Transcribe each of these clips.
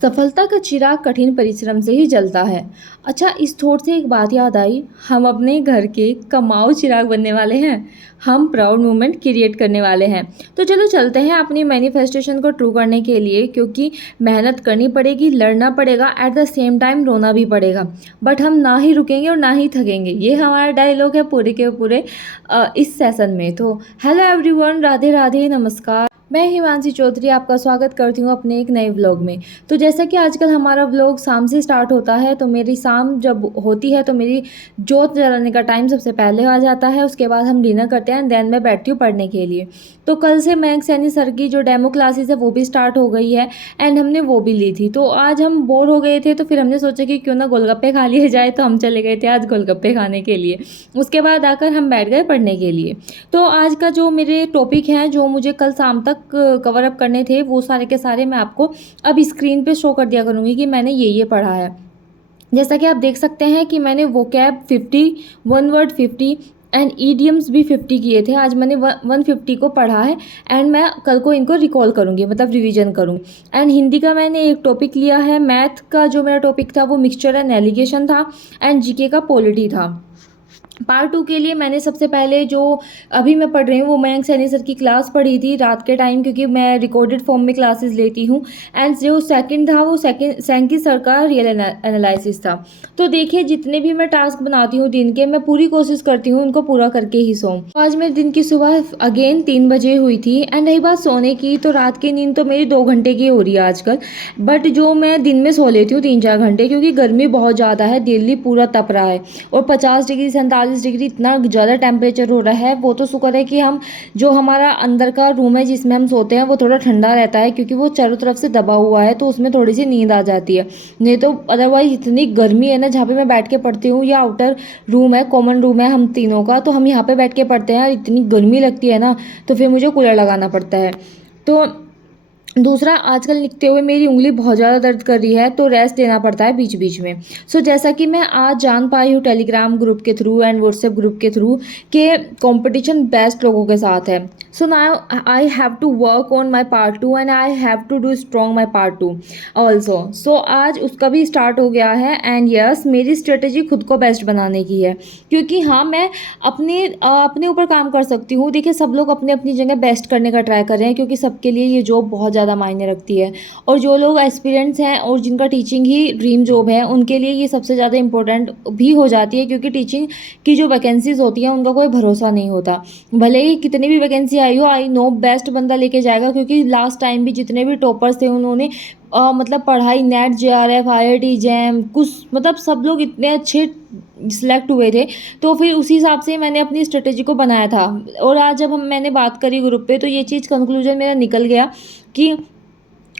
सफलता का चिराग कठिन परिश्रम से ही जलता है। अच्छा, इस थॉट से एक बात याद आई, हम अपने घर के कमाऊ चिराग बनने वाले हैं। हम प्राउड मोमेंट क्रिएट करने वाले हैं। तो चलो चलते हैं अपनी मैनिफेस्टेशन को ट्रू करने के लिए, क्योंकि मेहनत करनी पड़ेगी, लड़ना पड़ेगा, एट द सेम टाइम रोना भी पड़ेगा। बट हम ना ही रुकेंगे और ना ही थकेंगे। ये हमारा डायलॉग है पूरे के पूरे इस सेशन में। तो हेलो एवरीवन, राधे राधे, नमस्कार। मैं हिमांशी चौधरी आपका स्वागत करती हूँ अपने एक नए व्लॉग में। तो जैसा कि आजकल हमारा व्लॉग शाम से स्टार्ट होता है, तो मेरी शाम जब होती है तो मेरी जोत जलाने का टाइम सबसे पहले आ जाता है। उसके बाद हम डिनर करते हैं, देन मैं बैठती हूँ पढ़ने के लिए। तो कल से मयंक सैनी सर की जो डेमो क्लासेस है वो भी स्टार्ट हो गई है, एंड हमने वो भी ली थी। तो आज हम बोर हो गए थे, तो फिर हमने सोचा कि क्यों ना गोलगप्पे खा लिए जाए। तो हम चले गए थे आज गोलगप्पे खाने के लिए। उसके बाद आकर हम बैठ गए पढ़ने के लिए। तो आज का जो मेरे टॉपिक हैं, जो मुझे कल शाम तक कवर अप करने थे, वो सारे के सारे मैं आपको अब स्क्रीन पे शो कर दिया करूँगी कि मैंने ये पढ़ा है। जैसा कि आप देख सकते हैं कि मैंने vocab 50, one word 50 and idioms भी 50 किए थे। आज मैंने 150 को पढ़ा है, एंड मैं कल को इनको रिकॉल करूँगी, मतलब रिवीजन करूँगी। एंड हिंदी का मैंने एक टॉपिक लिया है। मैथ का जो मेरा टॉपिक था वो मिक्सचर एंड एलिगेशन था, एंड जीके का पॉलिटी था। पार्ट 2 के लिए मैंने सबसे पहले जो अभी मैं पढ़ रही हूँ वो मयंक सैनी सर की क्लास पढ़ी थी रात के टाइम, क्योंकि मैं रिकॉर्डेड फॉर्म में क्लासेस लेती हूँ। एंड जो सेकंड था वो सैंकी सर का रियल एनालिसिस था। तो देखिए, जितने भी मैं टास्क बनाती हूँ दिन के, मैं पूरी कोशिश करती हूँ उनको पूरा करके ही सोऊं। तो आज मैं दिन की सुबह अगेन 3 बजे हुई थी। एंड रही बात सोने की, तो रात की नींद तो मेरी 2 घंटे की हो रही है आजकल। बट जो मैं दिन में सो लेती हूँ 3-4 घंटे, क्योंकि गर्मी बहुत ज़्यादा है, दिल्ली पूरा तप रहा है और 50 डिग्री 47 डिग्री इतना ज़्यादा टेम्परेचर हो रहा है। वो तो शुक्र है कि हम जो हमारा अंदर का रूम है जिसमें हम सोते हैं वो थोड़ा ठंडा रहता है, क्योंकि वो चारों तरफ से दबा हुआ है, तो उसमें थोड़ी सी नींद आ जाती है। नहीं तो अदरवाइज इतनी गर्मी है ना, जहाँ पे मैं बैठ के पढ़ती हूँ, या आउटर रूम है, कॉमन रूम है हम तीनों का, तो हम यहाँ पे बैठ के पढ़ते हैं और इतनी गर्मी लगती है ना, तो फिर मुझे कूलर लगाना पड़ता है। तो दूसरा, आजकल लिखते हुए मेरी उंगली बहुत ज़्यादा दर्द कर रही है, तो रेस्ट लेना पड़ता है बीच बीच में। सो जैसा कि मैं आज जान पाई हूँ टेलीग्राम ग्रुप के थ्रू एंड व्हाट्सएप ग्रुप के थ्रू कि कंपटीशन बेस्ट लोगों के साथ है। So now I have to work on my part 2 and I have to do strong my part 2 also. So आज उसका भी स्टार्ट हो गया है। एंड यस, मेरी स्ट्रेटेजी खुद को बेस्ट बनाने की है, क्योंकि हाँ, मैं अपने ऊपर काम कर सकती हूँ। देखिए, सब लोग अपनी अपनी जगह बेस्ट करने का ट्राई कर रहे हैं, क्योंकि सबके लिए ये जॉब बहुत ज़्यादा मायने रखती है। और जो लोग एस्पिरेंट्स हैं और जिनका टीचिंग ही ड्रीम जॉब है, उनके लिए ये सबसे ज़्यादा इंपॉर्टेंट भी हो जाती है, क्योंकि टीचिंग की जो वैकेंसीज होती हैं उनका कोई भरोसा नहीं होता। भले ही कितनी भी वैकेंसी आई हो, आई नो बेस्ट बंदा लेके जाएगा, क्योंकि लास्ट टाइम भी जितने भी टॉपर्स थे उन्होंने मतलब पढ़ाई नेट JRF IIT जैम कुछ, मतलब सब लोग इतने अच्छे सिलेक्ट हुए थे। तो फिर उसी हिसाब से मैंने अपनी स्ट्रेटेजी को बनाया था। और आज जब मैंने बात करी ग्रुप पे, तो ये चीज़ कंक्लूजन मेरा निकल गया कि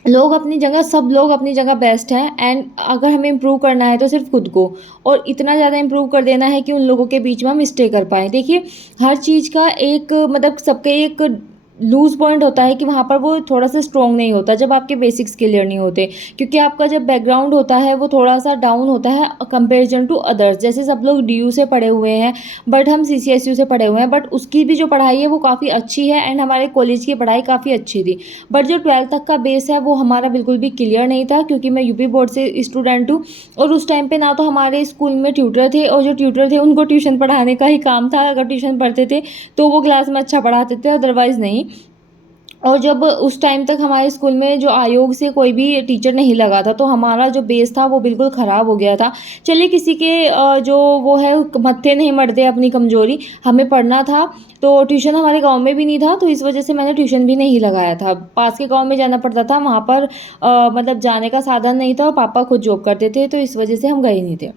लोग अपनी जगह, सब लोग अपनी जगह बेस्ट हैं। एंड अगर हमें इम्प्रूव करना है तो सिर्फ खुद को, और इतना ज़्यादा इम्प्रूव कर देना है कि उन लोगों के बीच में हम स्टे कर पाएँ। देखिए, हर चीज़ का एक मतलब सबके एक लूज़ पॉइंट होता है कि वहाँ पर वो थोड़ा सा स्ट्रॉन्ग नहीं होता जब आपके बेसिक्स क्लियर नहीं होते, क्योंकि आपका जब बैकग्राउंड होता है वो थोड़ा सा डाउन होता है कंपेरिजन टू अदर्स। जैसे सब लोग DU से पढ़े हुए हैं, बट हम CCSU से पढ़े हुए हैं, बट उसकी भी जो पढ़ाई है वो काफ़ी अच्छी है, एंड हमारे कॉलेज की पढ़ाई काफ़ी अच्छी थी। बट जो 12th तक का बेस है वो हमारा बिल्कुल भी क्लियर नहीं था, क्योंकि मैं UP बोर्ड से स्टूडेंट हूँ। और उस टाइम पे ना तो हमारे स्कूल में ट्यूटर थे, और जो ट्यूटर थे उनको ट्यूशन पढ़ाने का ही काम था। अगर ट्यूशन पढ़ते थे तो वो क्लास में अच्छा पढ़ाते थे, अदरवाइज़ नहीं। और जब उस टाइम तक हमारे स्कूल में जो आयोग से कोई भी टीचर नहीं लगा था, तो हमारा जो बेस था वो बिल्कुल ख़राब हो गया था। चलिए, किसी के जो वो है मत्थे नहीं मरते अपनी कमज़ोरी, हमें पढ़ना था। तो ट्यूशन हमारे गांव में भी नहीं था, तो इस वजह से मैंने ट्यूशन भी नहीं लगाया था। पास के गांव में जाना पड़ता था, वहाँ पर मतलब जाने का साधन नहीं था, और पापा खुद जॉब करते थे, तो इस वजह से हम गए नहीं थे।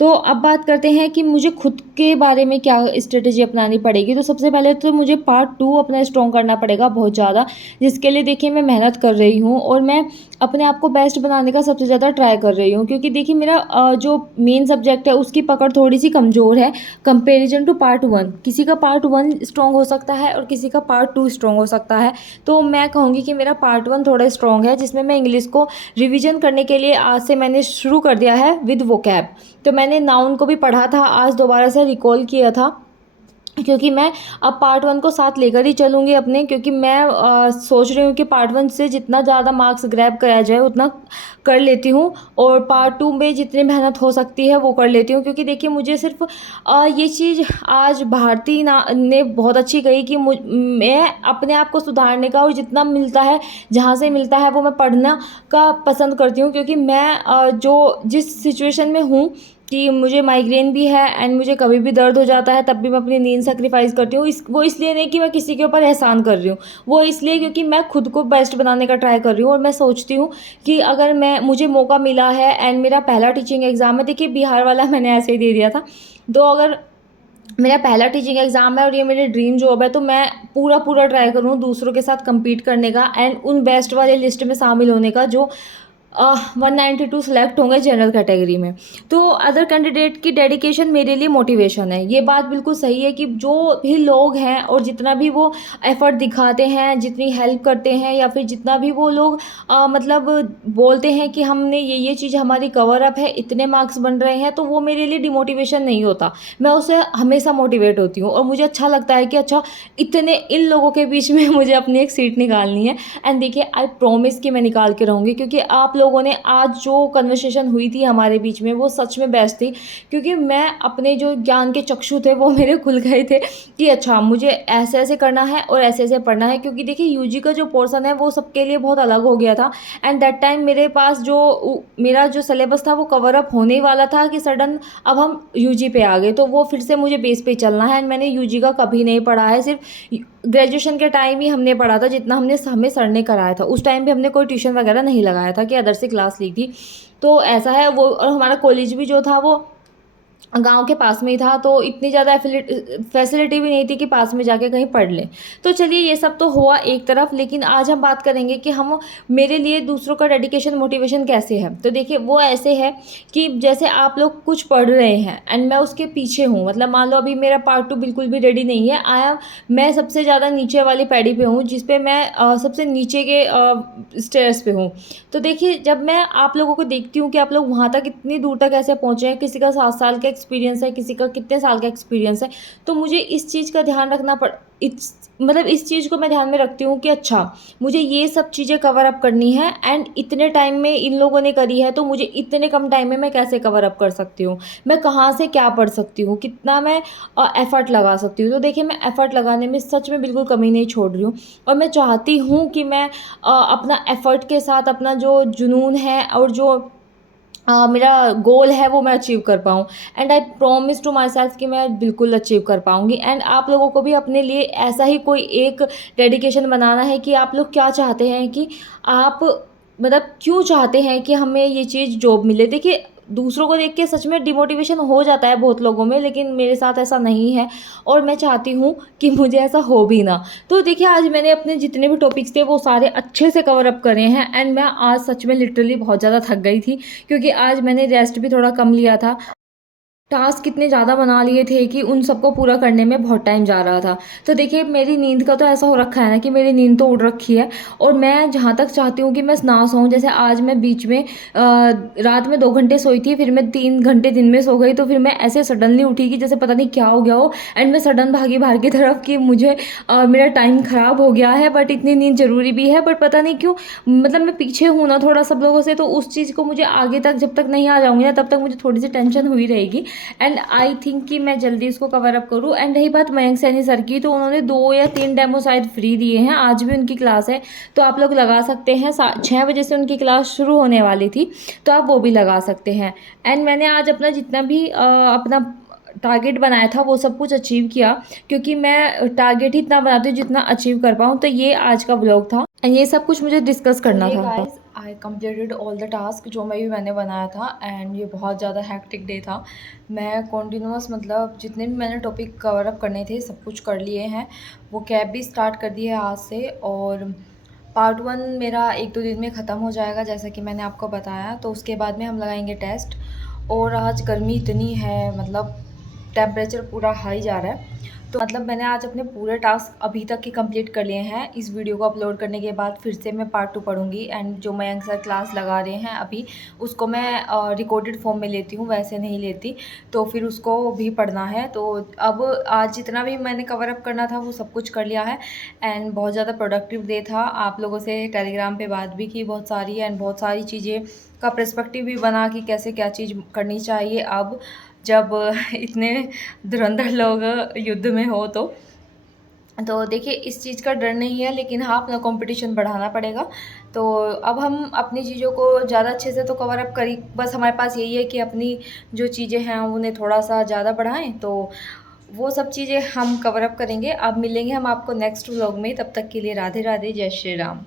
तो अब बात करते हैं कि मुझे खुद के बारे में क्या स्ट्रेटेजी अपनानी पड़ेगी। तो सबसे पहले तो मुझे पार्ट 2 अपना स्ट्रॉन्ग करना पड़ेगा बहुत ज़्यादा, जिसके लिए देखिए मैं मेहनत कर रही हूँ, और मैं अपने आप को बेस्ट बनाने का सबसे ज़्यादा ट्राई कर रही हूँ। क्योंकि देखिए, मेरा जो मेन सब्जेक्ट है उसकी पकड़ थोड़ी सी कमज़ोर है कंपेरिजन टू पार्ट 1। किसी का पार्ट 1 स्ट्रॉन्ग हो सकता है और किसी का पार्ट 2 स्ट्रॉन्ग हो सकता है। तो मैं कहूँगी कि मेरा पार्ट 1 थोड़ा स्ट्रॉन्ग है, जिसमें मैं इंग्लिश को रिविज़न करने के लिए आज से मैंने शुरू कर दिया है विद वोकैब। तो मैंने नाउन को भी पढ़ा था, आज दोबारा से रिकॉल किया था। क्योंकि मैं अब पार्ट 1 को साथ लेकर ही चलूँगी अपने, क्योंकि मैं सोच रही हूँ कि पार्ट 1 से जितना ज़्यादा मार्क्स ग्रैब करा जाए उतना कर लेती हूँ, और पार्ट 2 में जितनी मेहनत हो सकती है वो कर लेती हूँ। क्योंकि देखिए मुझे सिर्फ़ ये चीज़ आज भारती ना ने बहुत अच्छी कही कि मैं अपने आप को सुधारने का, और जितना मिलता है, जहाँ से मिलता है वो मैं पढ़ना का पसंद करती हूँ। क्योंकि मैं जो जिस सिचुएशन में हूँ कि मुझे माइग्रेन भी है एंड मुझे कभी भी दर्द हो जाता है, तब भी मैं अपनी नींद सैक्रिफाइस करती हूँ। वो इसलिए नहीं कि मैं किसी के ऊपर एहसान कर रही हूँ, वो इसलिए क्योंकि मैं खुद को बेस्ट बनाने का ट्राई कर रही हूँ। और मैं सोचती हूँ कि अगर मुझे मौका मिला है एंड मेरा पहला टीचिंग एग्ज़ाम है, देखिए बिहार वाला मैंने ऐसे ही दे दिया था, तो अगर मेरा पहला टीचिंग एग्ज़ाम है और ये मेरी ड्रीम जॉब है, तो मैं पूरा पूरा ट्राई करूँ दूसरों के साथ कम्पीट करने का एंड उन बेस्ट वाले लिस्ट में शामिल होने का, जो 192 सेलेक्ट होंगे जनरल कैटेगरी में। तो अदर कैंडिडेट की डेडिकेशन मेरे लिए मोटिवेशन है। ये बात बिल्कुल सही है कि जो भी लोग हैं और जितना भी वो एफ़र्ट दिखाते हैं, जितनी हेल्प करते हैं, या फिर जितना भी वो लोग मतलब बोलते हैं कि हमने ये चीज़ हमारी कवर अप है, इतने मार्क्स बन रहे हैं, तो वो मेरे लिए डिमोटिवेशन नहीं होता। मैं उससे हमेशा मोटिवेट होती हूँ और मुझे अच्छा लगता है कि अच्छा, इतने इन लोगों के बीच में मुझे अपनी एक सीट निकालनी है। एंड देखिए आई प्रॉमिस कि मैं निकाल के रहूँगी, क्योंकि आप लोगों ने आज जो कन्वर्सेशन हुई थी हमारे बीच में वो सच में बेस्ट थी। क्योंकि मैं अपने जो ज्ञान के चक्षु थे वो मेरे खुल गए थे कि अच्छा, मुझे ऐसे-ऐसे करना है और ऐसे-ऐसे पढ़ना है। क्योंकि देखिए यूजी का जो पोर्शन है वो सबके लिए बहुत अलग हो गया था एंड दैट टाइम मेरे पास मेरा जो सिलेबस था वो कवर अप होने ही वाला था कि सडन अब हम यूजी पे आ गए, तो वो फिर से मुझे बेस पे चलना है। एंड मैंने यूजी का कभी नहीं पढ़ा है, सिर्फ ग्रेजुएशन के टाइम ही हमने पढ़ा था, जितना हमें सर ने कराया था। उस टाइम भी हमने कोई ट्यूशन वगैरह नहीं लगाया था कि अदर से क्लास ली थी। तो ऐसा है वो, और हमारा कॉलेज भी जो था वो गाँव के पास में ही था, तो इतनी ज़्यादा फैसिलिटी भी नहीं थी कि पास में जाके कहीं पढ़ लें। तो चलिए ये सब तो हुआ एक तरफ, लेकिन आज हम बात करेंगे कि हम मेरे लिए दूसरों का डेडिकेशन मोटिवेशन कैसे है। तो देखिए वो ऐसे है कि जैसे आप लोग कुछ पढ़ रहे हैं एंड मैं उसके पीछे हूँ, मतलब मान लो अभी मेरा पार्ट 2 बिल्कुल भी रेडी नहीं है। मैं सबसे ज़्यादा नीचे वाली पैड़ी पे हूँ, जिस पे मैं सबसे नीचे के स्टेयर्स पे हूँ। तो देखिए जब मैं आप लोगों को देखती हूँ कि आप लोग वहाँ तक इतनी दूर तक कैसे पहुँचे हैं, किसी का 7 साल का एक्सपीरियंस है, किसी का कितने साल का एक्सपीरियंस है, तो मुझे इस चीज़ का ध्यान रखना पड़ इस मतलब इस चीज़ को मैं ध्यान में रखती हूँ कि अच्छा, मुझे ये सब चीज़ें कवर अप करनी है एंड इतने टाइम में इन लोगों ने करी है, तो मुझे इतने कम टाइम में मैं कैसे कवर अप कर सकती हूँ, मैं कहाँ से क्या पढ़ सकती हूँ, कितना मैं एफ़र्ट लगा सकती हूँ। तो देखिए मैं एफ़र्ट लगाने में सच में बिल्कुल कमी नहीं छोड़ रही हूँ, और मैं चाहती हूँ कि मैं अपना एफ़र्ट के साथ अपना जो जुनून है और जो मेरा गोल है वो मैं अचीव कर पाऊँ। And I promise to myself कि मैं बिल्कुल अचीव कर पाऊँगी। एंड आप लोगों को भी अपने लिए ऐसा ही कोई एक डेडिकेशन बनाना है कि आप लोग क्या चाहते हैं, कि आप मतलब क्यों चाहते हैं कि हमें ये चीज़ जॉब मिले। देखिए दूसरों को देख के सच में डिमोटिवेशन हो जाता है बहुत लोगों में, लेकिन मेरे साथ ऐसा नहीं है और मैं चाहती हूँ कि मुझे ऐसा हो भी ना। तो देखिए आज मैंने अपने जितने भी टॉपिक्स थे वो सारे अच्छे से कवर अप करे हैं एंड मैं आज सच में लिटरली बहुत ज़्यादा थक गई थी, क्योंकि आज मैंने रेस्ट भी थोड़ा कम लिया था। टास्क इतने ज़्यादा बना लिए थे कि उन सबको पूरा करने में बहुत टाइम जा रहा था। तो देखिए मेरी नींद का तो ऐसा हो रखा है ना कि मेरी नींद तो उड़ रखी है, और मैं जहाँ तक चाहती हूँ कि मैं ना सोऊँ। जैसे आज मैं बीच में रात में 2 घंटे सोई थी, फिर मैं 3 घंटे दिन में सो गई, तो फिर मैं ऐसे सडनली उठी कि जैसे पता नहीं क्या हो गया हो, एंड मैं सडन भागी बाहर की तरफ कि मुझे मेरा टाइम ख़राब हो गया है, बट इतनी नींद ज़रूरी भी है। बट पता नहीं क्यों, मतलब मैं पीछे हूँ ना थोड़ा सब लोगों से, तो उस चीज़ को मुझे आगे तक जब तक नहीं आ जाऊँगी ना, तब तक मुझे थोड़ी सी टेंशन हुई रहेगी। एंड आई थिंक कि मैं जल्दी इसको कवर अप करूँ। एंड रही बात मयंक सैनी सर की, तो उन्होंने 2 या 3 डेमो शायद फ्री दिए हैं, आज भी उनकी क्लास है, तो आप लोग लगा सकते हैं। 6 बजे से उनकी क्लास शुरू होने वाली थी, तो आप वो भी लगा सकते हैं। एंड मैंने आज अपना जितना भी अपना टारगेट बनाया था वो सब कुछ अचीव किया, क्योंकि मैं टारगेट ही इतना बनाती हूँ जितना अचीव कर पाऊँ। तो ये आज का व्लॉग था एंड ये सब कुछ मुझे डिस्कस करना था। Guys I completed all the task जो मैंने बनाया था, एंड ये बहुत ज़्यादा हैक्टिक डे था। मैं कॉन्टिन्यूस मतलब जितने भी मैंने टॉपिक कवर अप करने थे सब कुछ कर लिए हैं। वो कैब भी स्टार्ट कर दी है आज से, और पार्ट 1 मेरा 1-2 दिन में ख़त्म हो जाएगा जैसा कि मैंने आपको बताया। तो उसके बाद में हम लगाएंगे टेस्ट। और आज गर्मी इतनी है, मतलब टेम्परेचर पूरा हाई जा रहा है। तो मतलब मैंने आज अपने पूरे टास्क अभी तक के कंप्लीट कर लिए हैं। इस वीडियो को अपलोड करने के बाद फिर से मैं पार्ट 2 पढ़ूँगी एंड जो मयंक सर क्लास लगा रहे हैं अभी, उसको मैं रिकॉर्डेड फॉर्म में लेती हूँ, वैसे नहीं लेती। तो फिर उसको भी पढ़ना है। तो अब आज जितना भी मैंने कवर अप करना था वो सब कुछ कर लिया है एंड बहुत ज़्यादा प्रोडक्टिव डे था। आप लोगों से टेलीग्राम पे बात भी की बहुत सारी एंड बहुत सारी चीज़ें का पर्सपेक्टिव भी बना कि कैसे क्या चीज़ करनी चाहिए अब जब इतने धुरंधर लोग युद्ध में हो। तो देखिए इस चीज़ का डर नहीं है, लेकिन हाँ अपना कंपटीशन बढ़ाना पड़ेगा। तो अब हम अपनी चीज़ों को ज़्यादा अच्छे से तो कवर अप करी, बस हमारे पास यही है कि अपनी जो चीज़ें हैं उन्हें थोड़ा सा ज़्यादा बढ़ाएं। तो वो सब चीज़ें हम कवर अप करेंगे। अब मिलेंगे हम आपको नेक्स्ट व्लॉग में, तब तक के लिए राधे राधे, जय श्री राम।